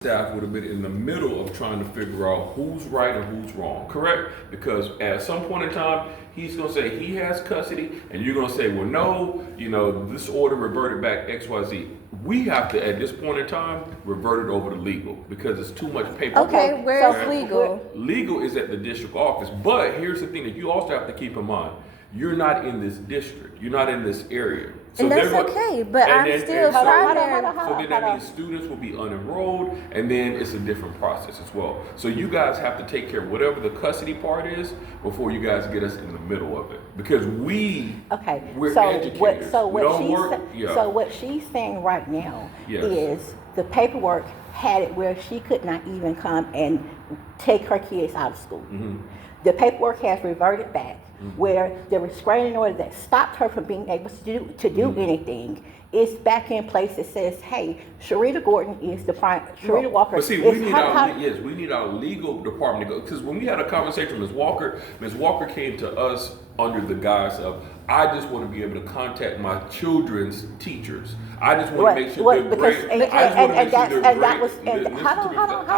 staff would have been in the middle of trying to figure out who's right and who's wrong, correct? Because at some point in time, he's going to say he has custody, and you're going to say, well, no, this order reverted back XYZ. We have to, at this point in time, revert it over to legal because it's too much paperwork. Okay, where's legal? Legal is at the district office, but here's the thing that you also have to keep in mind. You're not in this district. You're not in this area. So and that's okay, but I'm still primary. So then that means students will be unenrolled, and then it's a different process as well. So you guys have to take care of whatever the custody part is before you guys get us in the middle of it. Because we're educators. So what she's saying right now is the paperwork had it where she could not even come and take her kids out of school. Mm-hmm. The paperwork has reverted back. Mm-hmm. Where the restraining order that stopped her from being able to do anything is back in place. It says, "Hey, Sharita Gordon is the prime. Sharita Walker." But see, we need our legal department to go, because when we had a conversation with Ms. Walker came to us under the guise of, I just want to be able to contact my children's teachers. I just want to make sure they're great. I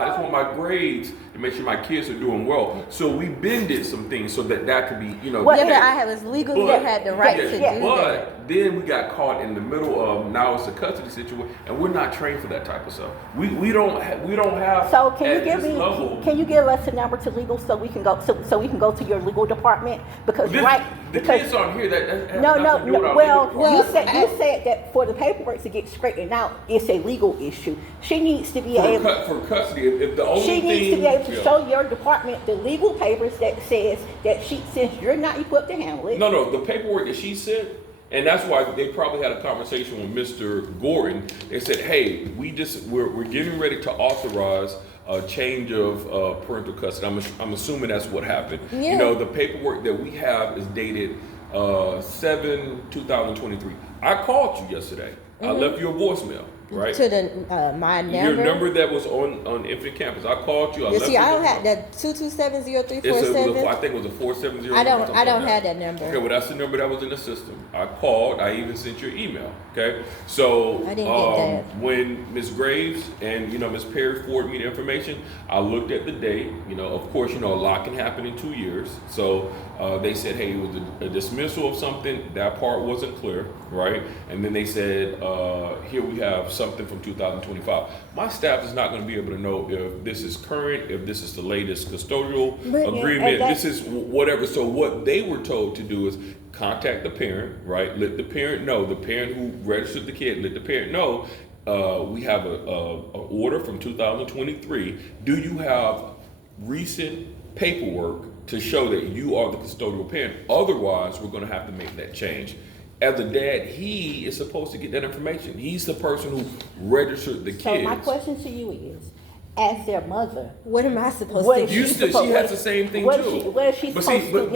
just want my grades to make sure my kids are doing well. So we bended some things so that could be, Whatever I have is legally had the right to do that. But then we got caught in the middle of, now it's a custody situation, and we're not trained for that type of stuff. We don't have. So can you give us a number to legal so we can go to your legal department because the kids aren't here. You said that for the paperwork to get straightened out, it's a legal issue. She needs to be for custody. If the only she needs to be able to show your department the legal papers that says that since you're not equipped to handle it. No, the paperwork that she sent. And that's why they probably had a conversation with Mr. Gordon. They said, "Hey, we're getting ready to authorize a change of parental custody." I'm assuming that's what happened. Yeah. The paperwork that we have is dated 7/2023. I called you yesterday. Mm-hmm. I left you a voicemail. Right to my number. Your number that was on Infinite Campus. I called you. I don't have that 227-0347. I think it was a 470. I don't have that number. Okay, well that's the number that was in the system. I called. I even sent your email. Okay, so I didn't get that. When Ms. Graves and Ms. Perry forwarded me the information, I looked at the date. Of course, a lot can happen in 2 years. So they said, hey, it was a dismissal of something. That part wasn't clear, right? And then they said, here we have something from 2025. My staff is not going to be able to know if this is current, if this is the latest custodial agreement, this is whatever. So what they were told to do is contact the parent, right? Let the parent know, the parent who registered the kid, let the parent know, we have a order from 2023. Do you have recent paperwork to show that you are the custodial parent? Otherwise, we're going to have to make that change. As a dad, he is supposed to get that information. He's the person who registered the kids. So my question to you is, as their mother, what am I supposed to do? She has the same thing too. What is she supposed to do?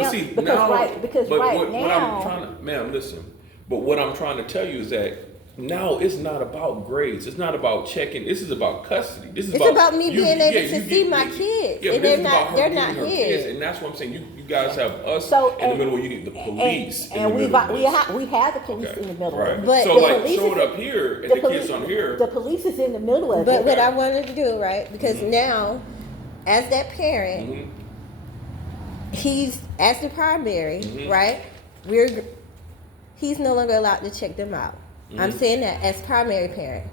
Ma'am, listen. But what I'm trying to tell you is that now it's not about grades. It's not about checking. This is about custody. It's about me being able to see my kids. Yeah, and they're not here. Kids, and that's what I'm saying. You guys have us in the middle where you need the police. And we have the police in the middle. Right. But show it up here and the kids on here. The police is in the middle of it. But what I wanted to do, right? Because now, as that parent, he's as the primary, right? He's no longer allowed to check them out. I'm saying that as primary parent.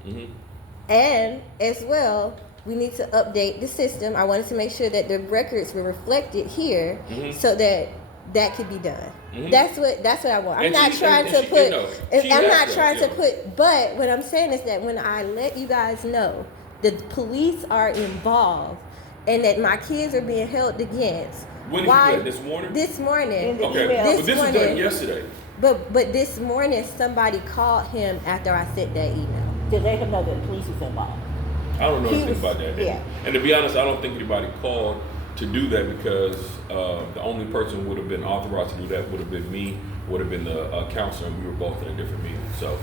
And as well, we need to update the system. I wanted to make sure that the records were reflected here so that could be done. That's what I want. I'm not trying to put, but what I'm saying is that when I let you guys know that the police are involved and that my kids are being held against. When did you get this morning? This morning. Okay, but this was done yesterday. But this morning, somebody called him after I sent that email. To let him know that the police was involved. I don't know anything about that. Yeah. And to be honest, I don't think anybody called to do that because the only person who would have been authorized to do that would have been me, would have been the counselor, and we were both in a different meeting. So,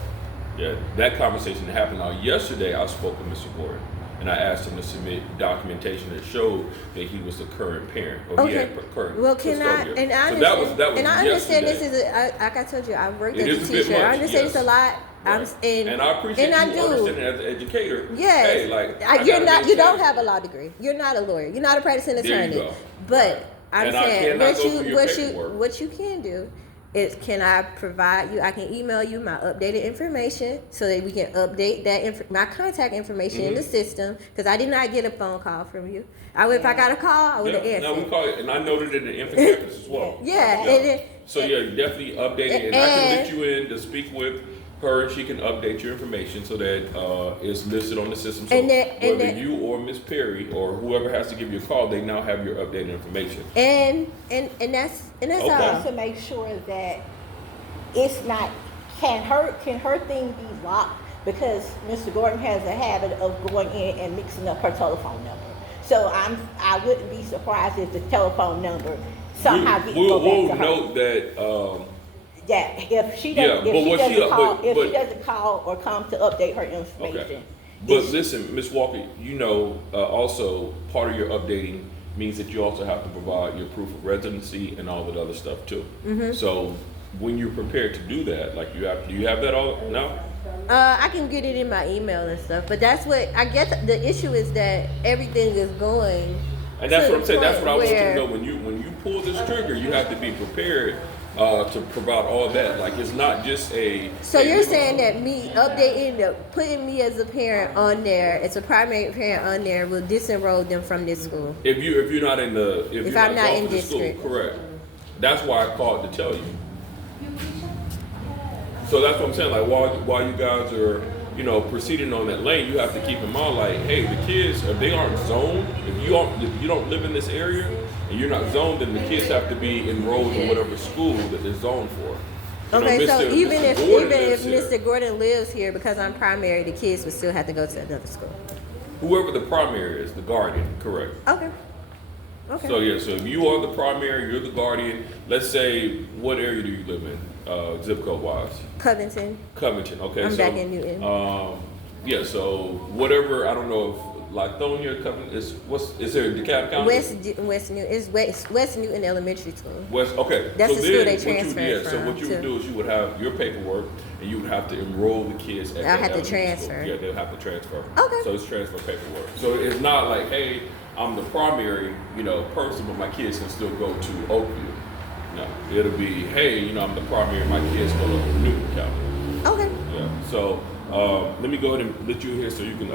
yeah, that conversation happened. Now, yesterday I spoke with Mr. Gordon. And I asked him to submit documentation that showed that he was the current parent, or he had current custodian. And I understand this is like I told you, I worked as a teacher. I understand it's a lot Right. And I appreciate you understanding as an educator. Yes. Hey, like you're not. You don't have a law degree. You're not a lawyer. You're not a practicing attorney. There you go. But Right. I'm And saying paperwork. what you can do is, can I provide you? I can email you my updated information so that we can update that my contact information in the system, because I did not get a phone call from you. If I got a call, I would have answered. No, we call it, and I noted it in the infant campus as well. Yeah. So definitely update it, and I can let you in to speak with her, and she can update your information so that it's listed on the system. So whether you or Miss Perry or whoever has to give you a call, they now have your updated information. And that's Okay. all. To make sure that it's not, can her thing be locked, because Mr. Gordon has a habit of going in and mixing up her telephone number. So I wouldn't be surprised if the telephone number somehow gets go back to her. We'll note that. That if she doesn't call or come to update her information. Okay. But listen, Ms. Walker, also part of your updating means that you also have to provide your proof of residency and all that other stuff too. Mm-hmm. So when you're prepared to do that, do you have that all now? I can get it in my email and stuff, but that's what I guess the issue is, that everything is going. And that's what I'm saying. That's what I want you to know. When you pull this trigger, you have to be prepared to provide all that. Like, it's not just a. So you're saying that me putting me as a parent on there, as a primary parent on there, will disenroll them from this school? If you're not in the if I'm not in district, correct. That's why I called to tell you. So that's what I'm saying. Like, while you guys are proceeding on that lane, you have to keep in mind, like, hey, the kids, if they aren't zoned, if you don't live in this area and you're not zoned, then the kids have to be enrolled in whatever school that they're zoned for. Okay, so even if Mr. Gordon lives here, because I'm primary, the kids would still have to go to another school. Whoever the primary is, the guardian, correct. Okay. So so if you are the primary, you're the guardian. Let's say, what area do you live in, zip code wise? Covington. Okay. I'm back in Newton. So whatever, I don't know if Lithonia, Covington is there DeKalb County? West Newton is West Newton Elementary School. Okay. That's so the school they transferred from. So what you would do is you would have your paperwork, and you would have to enroll the kids at I'll that have to transfer. School. Yeah, they'll have to transfer. Okay. So it's transfer paperwork. So it's not like, hey, I'm the primary, person, but my kids can still go to Oakview. No, it'll be, hey, I'm the primary, my kids go to Newton County. Okay. Yeah. So let me go ahead and let you here so you can